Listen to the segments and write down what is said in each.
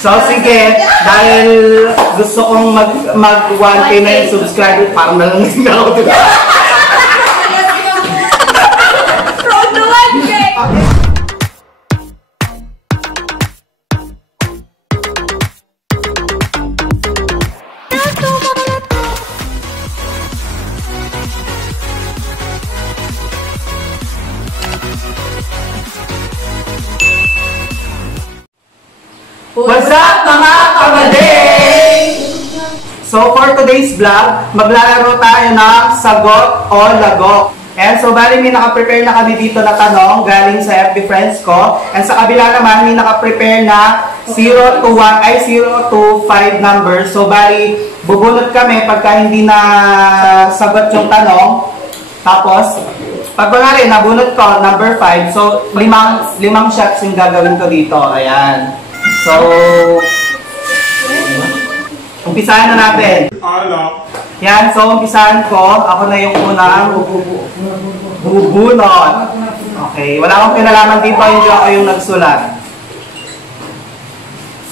So, sige. Dahil gusto kong mag 1K na yung subscriber, parang nalangising na ako dito. Road to 1K! What's up mga kabading? So for today's vlog, maglalaro tayo ng sagot o lagok. And so bali may naka-prepare na kami dito na tanong galing sa FB friends ko. And sa kabila naman may naka-prepare na 0 to 1 ay 0 to 5 numbers. So bali bubunot kami pagka hindi na sagot yung tanong. Tapos pag wala rin, nabunot ko number 5. So limang shots yung gagawin ko dito. Ayan. So, umpisahan na natin. Yan, so umpisahan ko. Ako na yung unang bubunot. Okay, wala akong kinalaman dito, hindi ako yung nagsulat.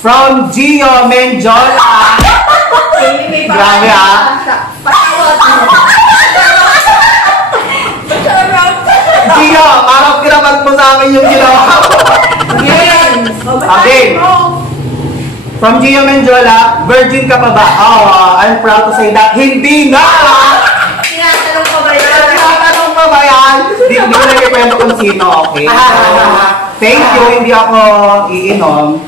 From Gio Menjola. Grabe ah. Gio, parang kinapat mo sa akin yung ginawa ko. Okay. From Gio Menjola, virgin ka pa ba? Oh, I'm proud to say that. Hindi na! Tinatanong pa ba yan? Tinatanong pa ba yan? Hindi ko na ikwento kung sino, okay? So, thank you, hindi ako iinom.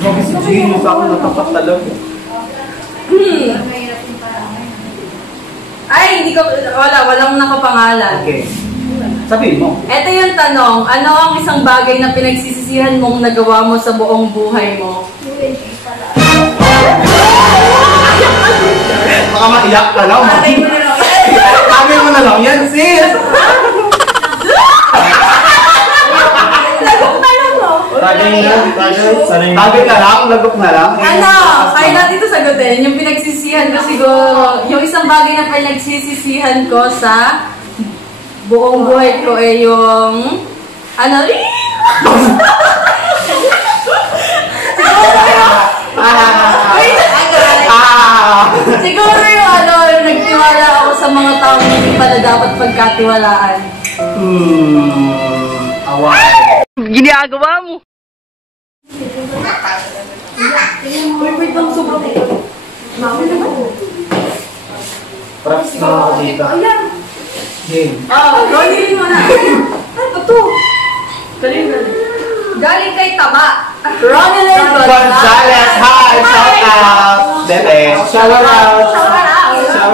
Grabe si Gio, sa ako natapat talaga. Ay, hindi ko, walang nakapangalan. Okay. Sabihin mo. Ito yung tanong, ano ang isang bagay na pinagsisisihan mong nagawa mo sa buong buhay mo? Baka maiyak ka lang. Bagay mo na lang. Bagay mo na lang yan, sis! Lagok na lang mo. Bagay ka lang, lagok na lang. Ano? Kaya natin ito sagutin. Yung pinagsisihan ko siguro, yung isang bagay na pinagsisisihan ko sa buong buhay ko ay yung ano siguro yung ano, nagtiwala ako sa mga taong hindi pala dapat pagkatiwalaan. Awa. Ginagawa mo. Wait lang, sobrang mami naman. Props na ako dito. Ayan. Game. Rolling mo na. Ano to? Galing kay Taba. Ronald Gonzalez. Hi! Shout out! Bebe. Shout out! Shout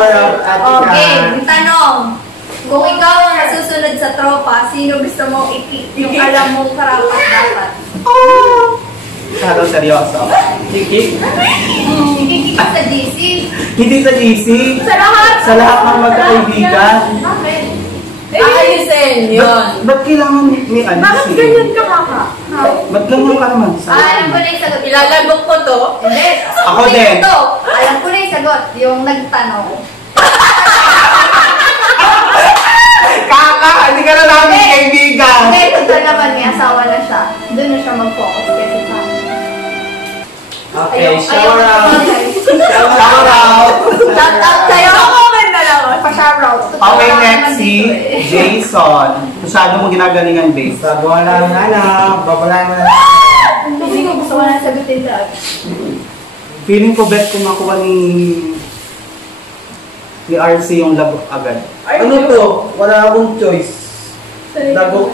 out! Okay, tanong. Kung ikaw ang nasusunod sa tropa, sino gusto mong i-kick yung alam mong karapat dapat? Masyadong seryoso. I-kick sa GC. Hindi sa GC. Sa lahat. Sa lahat ng magkakaibigan. Bakit? Ayusin, yun. Ba't kailangan ni ano? Bakit ganyan ka, Maka? Ba't ganyan ka naman? Alam ko na yung sagot. Ilalagok ko to. Hindi. Ako din. Ito. Alam ko na yung sagot. Yung nagtanong. Kaka! Hindi ka na namin kaibigan! Hindi, total naman may asawa na siya. Doon na siya mag-focus kasi sa akin. Okay, shout Shout out! out. Shout out! Shout out sa'yo. Comment na lang. Pa-shout out. Okay, next si Jason. Masyado mo ginagalingan, Jason. Sabuhan lang anak, babalayan mo na. Hindi ko gusto ko na sagutin dahil. Feeling ko best kung makuha ni RC yung lagok agad. Ano to? Wala akong choice. Lagok.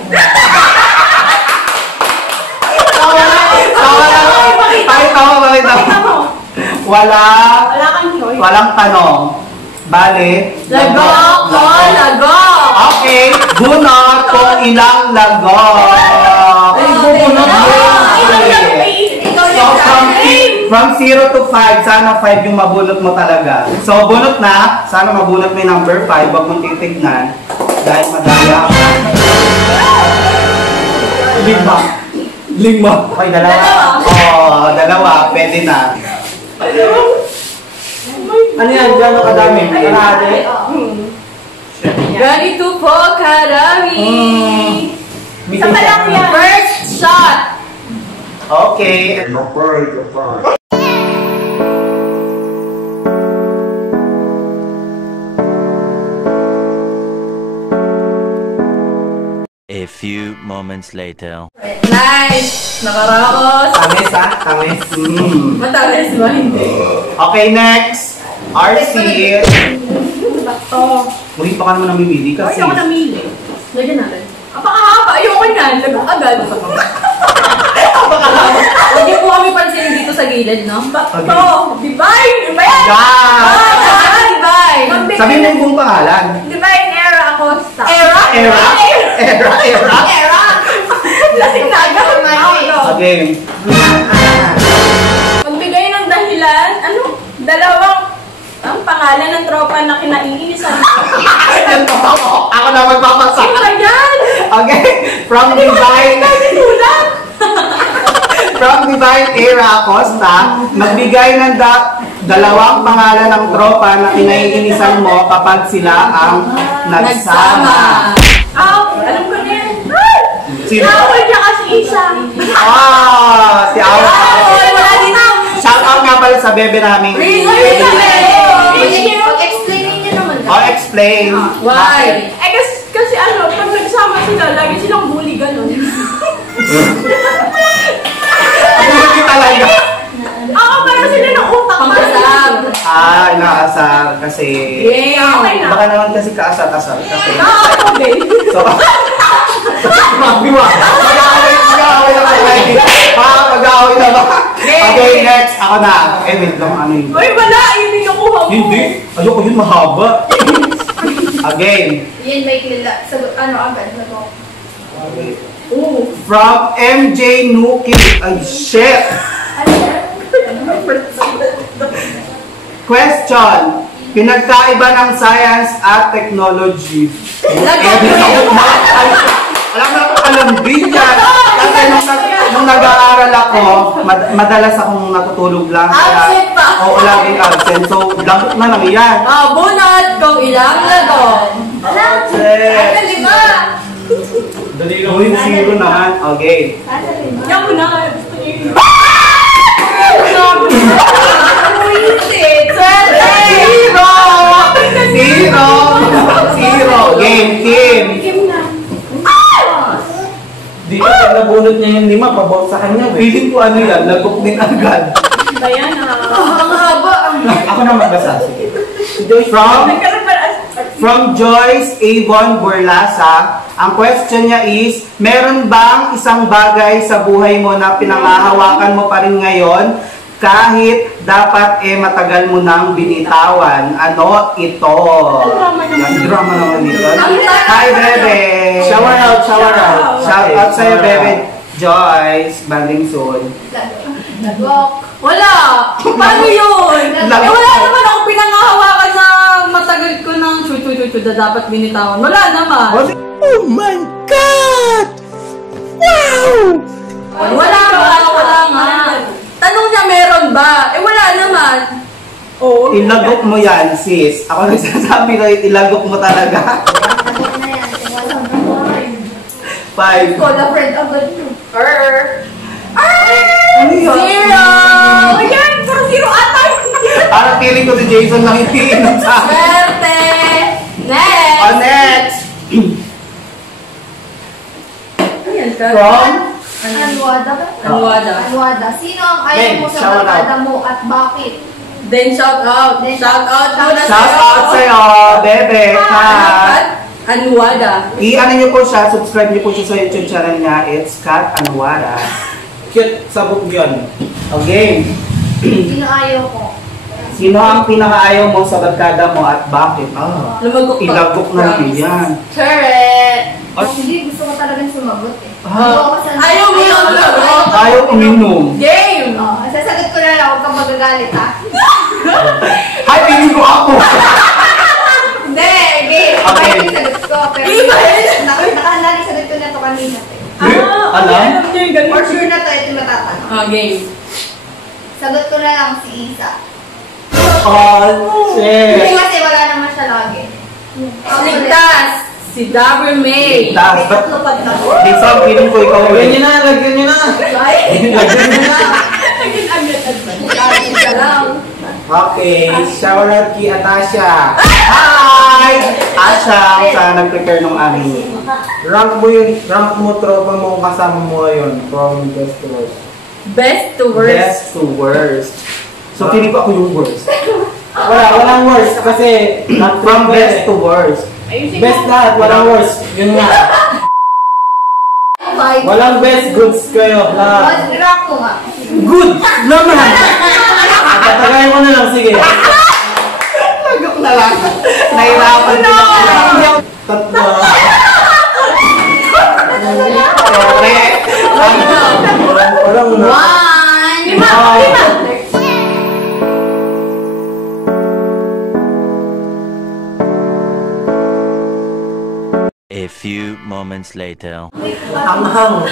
Wala kang choice. Walang tanong. Bale, Lagok ko, lagok. Okay, bunot kung ilang lagok. Ay, bubunot mo. Ikaw yung From 0 to 5, sana 5 yung mabunot mo talaga. So, bunot na. Sana mabunot mo yung number 5. Huwag mong titignan. Dahil madaya. 5. 5. Okay, dalawa. Oo, dalawa. Pwede na. Ano yan? Gano'ng kadami? Kalahati? Ganito po, karami. Isa pa lang yan. First shot. Okay. A few moments later. Nice! Nakaraos. Tamis ha? Tamis. Matamis ba? Hindi. Okay, next. RC. Oh. Uy, baka naman namimili kasi. Ako namili. Lagyan natin. Apakahaba. Ayoko yan. Lagyan agad. Huwag niyo po kami pansinin dito sa gilid, no? Bakto! Divine! Iba yan! Divine! Sabi mo yung buong pangalan. Divine Era Acosta. Era? Era? Era? Era? Era! Lasing na agad. Okay. Magbigay ng dahilan. Ano? Dalawang ang pangalan ng tropa na kinaiinisan. Ako na magpapasa. Ano yan? Okay. From Divine. From Divine Era Acosta, magbigay ng dalawang pangalan ng tropa na kinaiinisan mo kapag sila ang nagsama. Alam ko na yan. Sino? Awal niya kasi isa. Si Awa. Wala din ako. Shout out nga pala sa bebe namin. Explain niyo naman. Explain. Why? Kasi ano, pag nagsama sila, lagi silang bully ganun. Hindi talaga. Parang sila ng utak. Pampasab. Inaasar kasi. Okay na. Baka naman kasi kaasar-asar kasi. Okay. So, mag-away na ba? Okay, next. Ako na. Wait lang, ano yun? Uy, wala. Yun yung nakuha mo. Hindi. Ayoko yun, mahaba. Again. Yan may kilala. Ano agad na to? From MJ Nuki. Ay, shit! Question. Pinagkaiba ng science at technology. Alam din yan. Kasi nung nag-aaral ako, madalas akong natutulog lang. Absent pa. Oo, laging absent. So, lagot na lang yan. Bunot kung ilang lagot. Absent. Lima! Uy, zero naman. Okay. Yan mo na. Gusto niyo yun. Zero! Zero! Zero! Game, team! Di ka pag nabunot niya yung 5, pabot sa kanya. Feeling ko ano yan, lagok din agad. Bayan Ang haba. Ako na magbasa. From Joyce Avon Borlasa, ang question niya is, meron bang isang bagay sa buhay mo na pinangahawakan mo pa rin ngayon kahit dapat matagal mo nang binitawan? Ano ito? Yung drama naman dito. Hi, Bebe! Shower out, shower out. Shout out sa'yo, Bebe Joyce, banding soon. Lagok. Wala! Paano yun? Wala naman ako pinangahawakan na matagal ko ng chuchu na dapat binitawan. Wala naman. Oh my God! Wow! Wala nga. Tanong niya meron ba? Wala naman. Oo. Ilagok mo yan, sis. Ako nagsasabi ko, ilagok mo talaga. Lagok na yan. Wala naman. 5. Call a friend agad mo. Ano yun? Zero! Ayan! Parang zero ata! Parang feeling ko si Jason lang yung iinom sa akin. Swerte! Next! Next! Ayan ka. From? Anwada ba? Anwada. Anwada. Sino ang ayaw mo sa shout out. barkada mo at bakit? Then shout out. Shout out muna Shout out sa'yo, Bebe, Kat. Anwada. I-ano nyo po siya, subscribe nyo po siya sa YouTube channel niya. It's Kat Anwara. Cute, sabog yun. Okay. Sino ayaw ko? Sino ang pinakaayaw mo sa barkada mo at bakit? Lumagok pa. Ilagok na rin yan. Correct. Hindi, gusto ko talagang sumagot eh. Ayaw mo yung lumagok. Ayaw uminom. Game! Sasagot ko na lang, huwag kang magagalit ha. Hi, piling ko ako! Hindi, game. Okay. Iba yung sagot ko. Pero nakahandali yung sagot ko na to kanina. Alam? niyo yung ganun. For sure na to, ito yung matatanong. Game. Sagot ko na lang si Isa. Oh, Hindi shit. kasi wala naman siya lagi. Ligtas. Si Dabber May. Taas, ba't? Lupad na. Jason, feeling ko ikaw Lagyan nyo na, lagyan nyo na. Lagyan nyo na. Isa lang. Okay, shoutout kay Atasha. Hi! Asha, sa nag-prepare ng aming. Rank mo, tropa mo, kasama mo ngayon from best to worst. Best to worst. Best to worst. So, feeling ko ako yung worst. Walang worst kasi From best to worst. best lahat, walang worst. Yun nga. Five. Walang best goods kayo lahat. Rank ko nga. Good naman! Tatagayin ko na lang, sige. Nagok na lang. Nahirapan din ako. Tatlo. Correct. Walang na. One. Lima. A few moments later. Hanghang.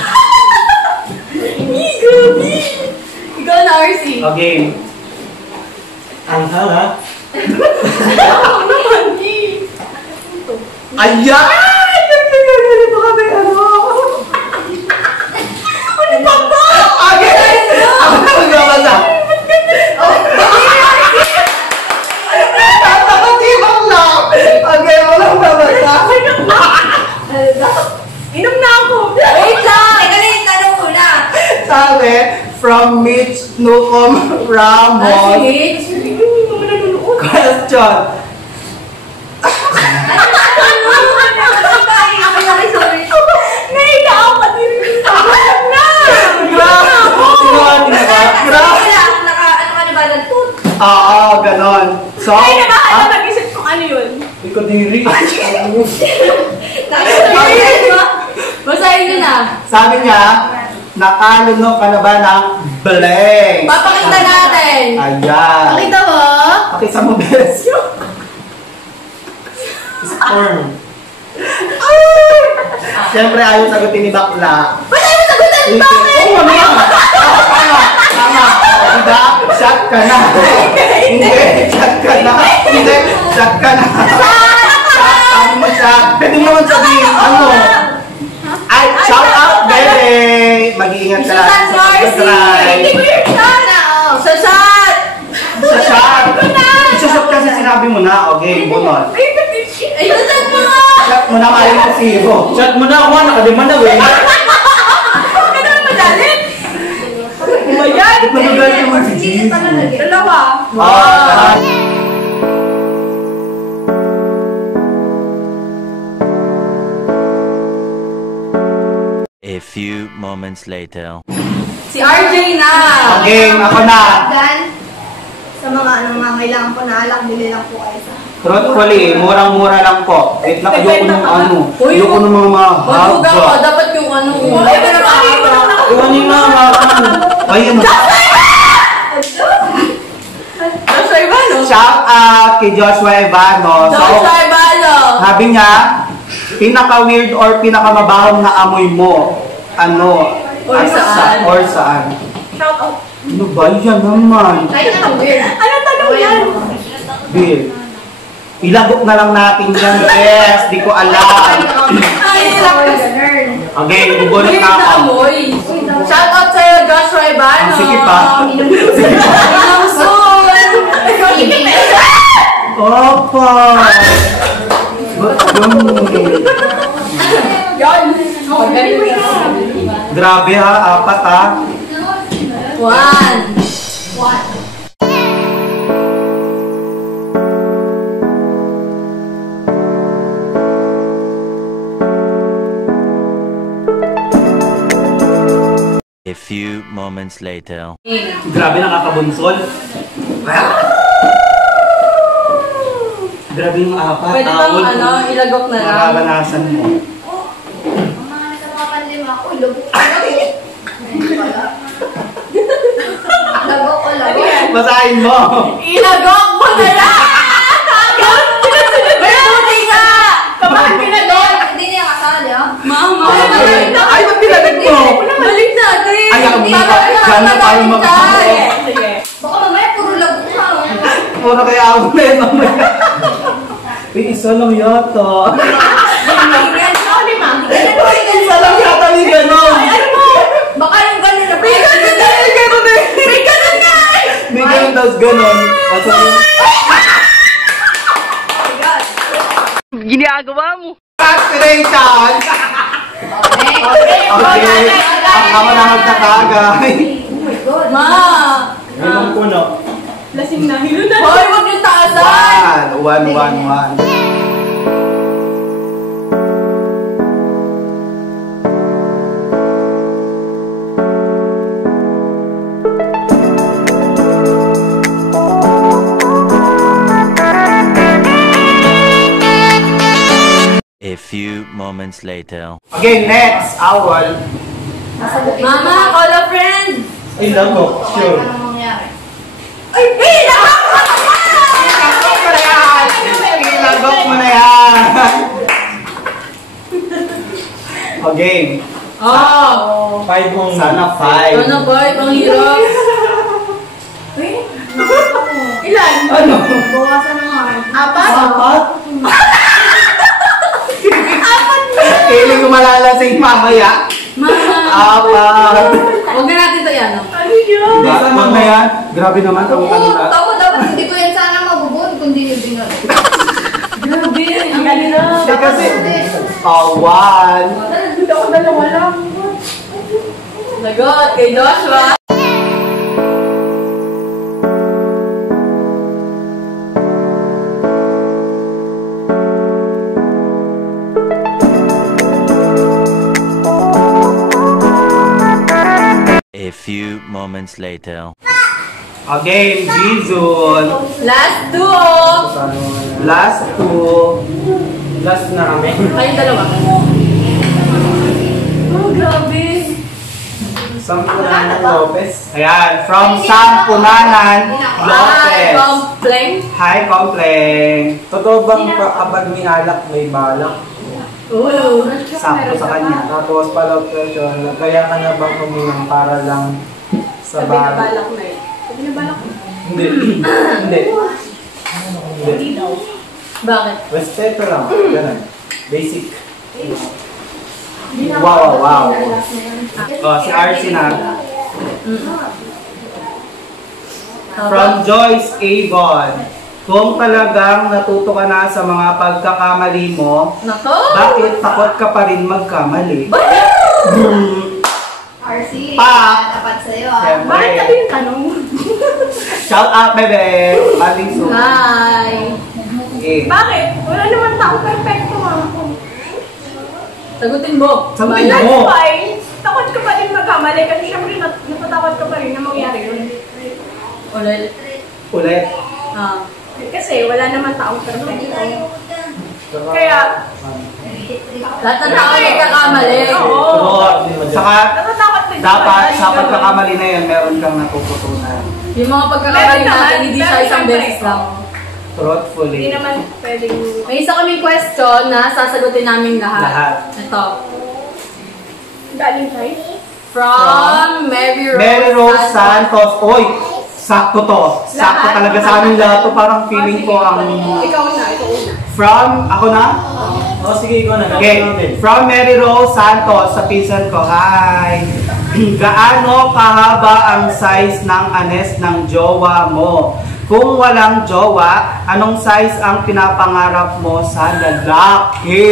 Ikaw na, RC. Okay. Hanghang, ha? Ayan! Ganito kami, ano? Ano pa ba? Okay! Ako na magmamasa. Tatakatibang lang! Okay, walang mamasa. Inom na ako. Wait lang. Teka lang yung tanong muna. Sabi, from Mitch Nucom Ramos. H. Question. Nahiga ako pati rin sa na. Grabe! Grabe na ba? Grabe! Ano ka na ba ng tooth? Oo, ganon. So, Ay, nakahala mag-isip kung ano yun. Ikaw diri. Basahin nyo na. sabi niya, nakalunok ka na ba ng blank? Papakita natin. Ayan. Pakita mo. Pakita mo, bes. Storm. Siyempre, ayaw sagutin ni Bakla. Ba't ayaw sagutan? Bakit? Oo, ano? Tama. Tama. Diba? Shot ka na. Hindi. Shot ka na. Hindi. Shot ka na. Tama mo siya. Pwede mo naman sabihin, ano? Ay, shout out, Bebe! Mag-iingat ka lang. Susan Marcy. Hindi ko yung shot. Sa shot. Sa shot. Isusot kasi sinabi mo na. Okay, bunot. Ay, susan mo nga. Shot mo na kayo ng zero. Shot mo na ako, nakadima na, eh. Huwag ka naman madalit. Umayan. Magagal naman si Hindi pa Jesus. nalagyan. Dalawa. Ah, A few moments later. Si RJ na. okay, ako na. Dan, sa mga nangangailangan po na alak, bili lang po kayo sa... Truthfully, murang-mura lang po. Wait lang, ayoko ng ano. Uy, Ayoko ng mga Magbuga ko. mahaba. Dapat yung ano. Ay, pero Iwanin na, makan. Ayun. Joshua Ibano. Shout out kay Joshua Ibano. So, Joshua Ibano. sabi niya, pinaka-weird or pinaka-mabahong na amoy mo. Ano? Or saan? Or saan? Shout out. Ano ba yan naman? Kahit na weird. Ano tanong yan? Bill. Ilagok na lang natin yan, yes. Di ko alam. Ay, lakas. Okay, bubunot Weird na na ako. amoy. Shout out sa'yo, Joshua Ibano. Sige pa. Inang soon. Opa! Yan. Grabe ha, apat ha. One. A few moments later. Grabe nakakabunsol. Grabe yung apat. Pwede bang Awol. ano, ilagok na lang? Mararanasan mo. Ang mga nasa mga panlima, uy, lubog. Lago ko, lago. Basahin mo. Ilagok mo na lang! May buti nga! Kapag pinagok! Hindi niya kasali, ah. Mama! Ay, ba't pinalag mo? Balik natin! Ay, ako dito. Para Diyan na tayo tayo. mag-ano. Sige. Baka mamaya puro lago ka. Puro kaya ako na yun mamaya. May isa lang yata. tapos ganun. Ginagawa mo. Congratulations! Okay. Ako na magtatagay. Ma! Ganun puno. Lasing na. Hoy, wag yung taasan! 1. A few moments later. Okay, next. Owl. Mama, call a friend! Ay, labo. Sure. Ano mangyari? Ay, bilang! Ilagok mo na yan! Ilagok mo na yan! Okay. Oh! 5 mong. Sana 5. Ano boy, pang hirap? Ilan? Ano? Bawasan na nga. Apat? Kailan ko malalasing mamaya? Mama! Apat. Huwag na natin ito yan, no? Bakit na yan? Grabe naman kami Oo, kanina. dapat hindi ko yan sana mabubuod kundi yung binod. Grabe, ang galing na. Kasi, 1. Lagot kay Joshua. A few moments later. Okay, Jizun. Last two, oh. Last 2. Last na kami. Kayong dalawa. Oh, grabe. Sampunan Lopez. Ayan, from Sampunanan, Hi, Lopez. complain. Hi, Complain. Totoo bang kapag may alak, may balak? Ooh. Sakto sa kanya. Tapos pala question, kaya ka na bang uminom para lang sa bar? na eh. Hindi. Hindi. Hindi. Bakit? Respeto lang. Ganun. Basic. Wow. Oh, si Archie na. From Joyce Avon. Kung talagang natuto ka na sa mga pagkakamali mo, Nako! bakit takot ka pa rin magkamali? RC, Pa! dapat sa'yo ah. Siyempre. yung tanong? Shout out, bebe! Aling so. Hi! Okay. Bakit? Wala naman tao perfecto ah. Sagutin mo. Sagutin Bayan. mo. That's why, takot ka pa din magkamali kasi syempre natatakot ka pa rin na mangyari yun. Ulit. Ulit. Ah. Kasi wala naman taong perfecto. Kaya, Lahat ng tao ay kakamali. oo. Pero, saka, Natatakot din. dapat sa pagkakamali na yan, meron kang natututunan. Yung mga pagkakamali Meron naman, natin, hindi siya pero isang syempre, beses lang. Truthfully. Hindi naman pwedeng... May isa kaming question na sasagutin namin lahat. Lahat. Ito. Galing tayo. From Mary Rose, Mary Rose Santos. Oy! Sakto to. Sakto Lahat. talaga sa amin lahat to. Parang feeling ko ang... Ikaw na, ikaw una. From, ako na? Oh, sige, ikaw na. Okay. From Mary Rose Santos sa pinsan ko. Hi! Gaano kahaba ang size ng anes ng jowa mo? Kung walang jowa, anong size ang pinapangarap mo sa lalaki?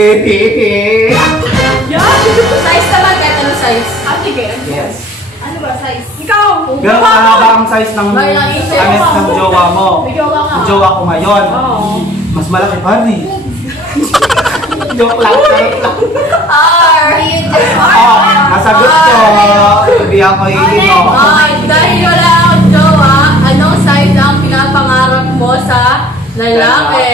Size naman, kahit anong size. Ah, sige. Yes. Ano ba size? Ikaw! Gano'n kahaba ang size ng May nakita anes ako. ng jowa mo? May jowa ka. Yung jowa ko ngayon. Oo. Mas malaki pa rin. Joke lang. Joke lang. Oh, nasagot ko. Hindi ako iinom. Dahil wala akong jowa, anong size ang pinapangarap mo sa lalaki?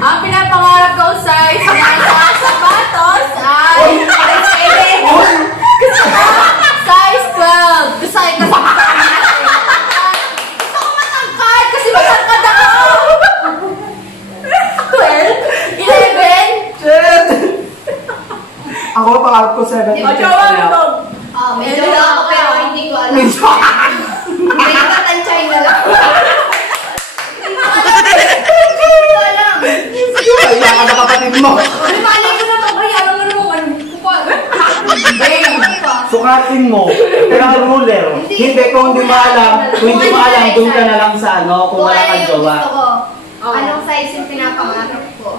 Ang pinapangarap kong size ng sapatos ay size 12. Gusto ko matangkad kasi matangkad ako. 12? 11? Ako pangarap ko 7. O, jowa mo to. Oh, may jowa ako pero hindi ko alam. May katansay na lang. Hindi ko alam. Kaya ka na kapatid mo. Malay ko na to, bayaran mo naman. Ano ko pa? Bang! Sukatin mo. Kailangan ruler. Hindi, kung hindi mo alam, doon ka na lang sa ano, kung wala kang jowa. Gusto ko. Oh. Anong size yung pinapangarap ko?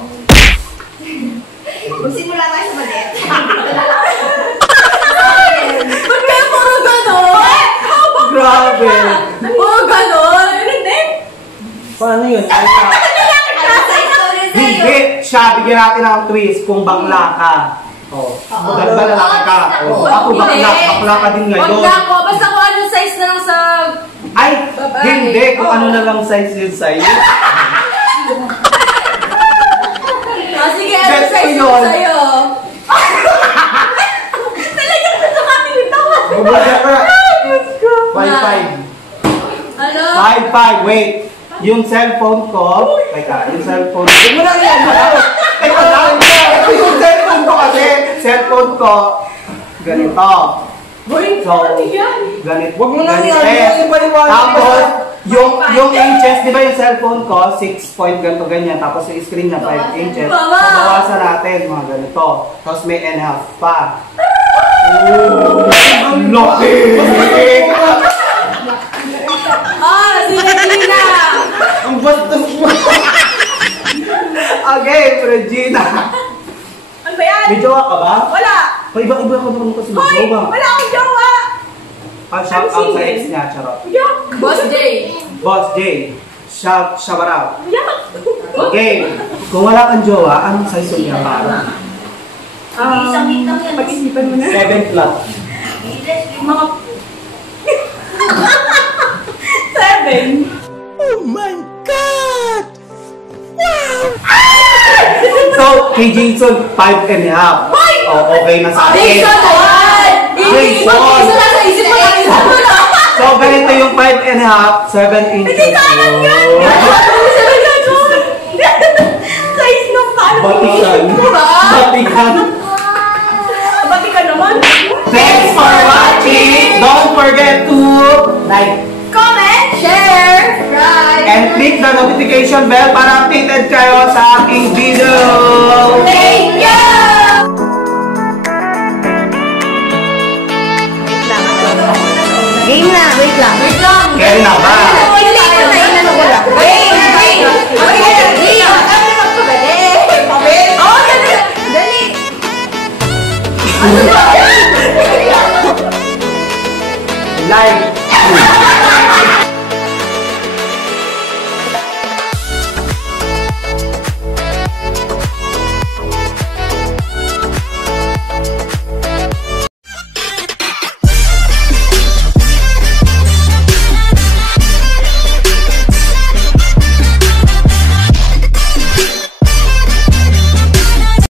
Magsimula tayo sa maliit. Ba't kaya puro ganon? Grabe. Puro ganon? Hindi. Paano yun? Anong size ko rin sa'yo? Hindi, siya, bigyan natin ng twist kung bakla ka. Oh. Oo. Ba lalaki ka? Oo. Ako bakla ka din Huwag ngayon. na ako. Basta kung anong size na lang sa... Ay, Babae. hindi, kung ano na lang size yun sa'yo. Sige, anong Best size yun. yun sa'yo? Talagang nasukatin yung tawa. Bubulga ka. Na. 5-5. Ano? 5-5, wait. Yung cellphone ko, teka, yung cellphone ko. Hindi mo lang yan. Teka lang. Ito yung cellphone ko kasi. Cellphone ko, ganito. So, ganito. Huwag mo lang ganito. yan. Yung baliwanag. Tapos, yung inches, di ba yung cellphone ko, 6 point ganito ganyan. Tapos yung screen niya, 5 inches. Mama! Pabawasan natin, mga ganito. Tapos may and a half pa. Ang laki! Si Regina! Ang bastos mo. Okay, Regina. Ano ba yan? May jowa ka ba? Wala! Iba-iba ka naman kasi Hoy! mag-jowa. Wala akong jowa! Shout out sa single. ex niya, charot. Yak! Boss Jay. Boss Jay, shout out. Yak! Okay, kung wala kang jowa, anong size yung niya para? Isang hitang yan. Pag-isipan mo na. 7 flat. Mga... 7. So, kay Jason, 5 and a half. Oh, okay na sa akin. Jason, what? Jason! Jason, nasa isip mo lang isa mo na. So, ganito yung 5 and a half, 7 inches. Size ng paano? Batikan. Batikan. Bati ka naman. Thanks for watching. Don't forget to like Comment, share, subscribe. and click the notification bell para updated kayo sa aking video. Thank you! Game na, wait lang. Wait lang. Kaya na ba? Hindi ko na inano ko lang. Game! Like,